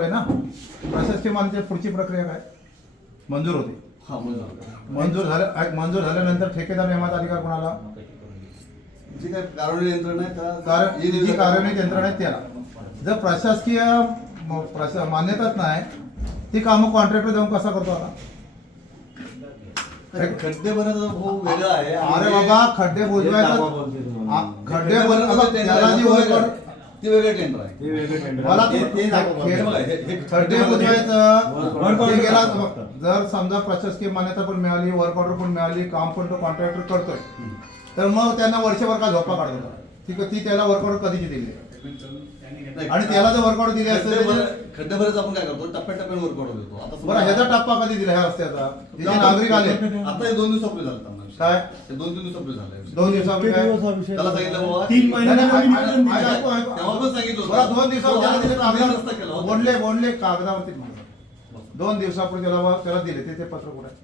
आहे ना? पुढची प्रक्रिया काय? मंजूर होते. हा मंजूर झालं. ऐक, मंजूर झाल्यानंतर ठेकेदार नेमण्याचा अधिकार कोणाला? जी काय कार्यान्वयन यंत्रणा आहे त्या कारण ही जी कार्यान्वित यंत्रणा आहे त्याला. जर प्रशासकीय म- प्रशा- मान्यताच नाही ती कामं कॉन्ट्रॅक्टर जाऊन कसा करतो आता? खड्डे भरायचा भाऊ वेगळा आहे. आणि अरे हे- बाबा खड्डे हे बुजवायचं. आ, खड्डे खड्डे त्याला जी. ते वेगळे टेंडर आहे हे वेगळे टेंडर मला. तू ते- दाखवा खेळ-. हे- हे- फक्त. जर समजा प्रशासकीय मान्यता पण मिळाली वर्क ऑर्डर पण मिळाली काम पण तो कॉन्ट्रॅक्टर करतोय. तर मग त्यांना वर्षभर का झोपा काढतो ती ती त्याला वर्क ऑर्डर कधीची दिली? नाही. आणि त्याला जर वर्क ऑर्डर दिली असते भर- खड्डे भरायचं आपण काय करतो? टप्प्याटप्प्याने वर करून देतो आता बरं ह्याचा टप्पा कधी दिला ह्या रस्त्याचा? जे जे नागरिक आले. आता हे दोन दिवसापूर्वी झालं. त्यांना विषय. काय? हे दोन तीन दिवसापूर्वी झालं. दोन दिवसापूर्वी काय त्याला सांगितलं बाबा तीन महिने नाही, नाही, नवीन ऐक- नियोजन ऐक- दिलं. ऐकू- ऐकू- तेव्हा पण सांगितलं होतं. बरं, दोन दिवसापूर्वी त्याला दिले तो हा रस्ता केला कागदावर होता. बोलले बोलले कागदावरती मागं. दोन दिवसापूर्वी त्याला त्याला दिले ते ते पत्र कुठे आहे?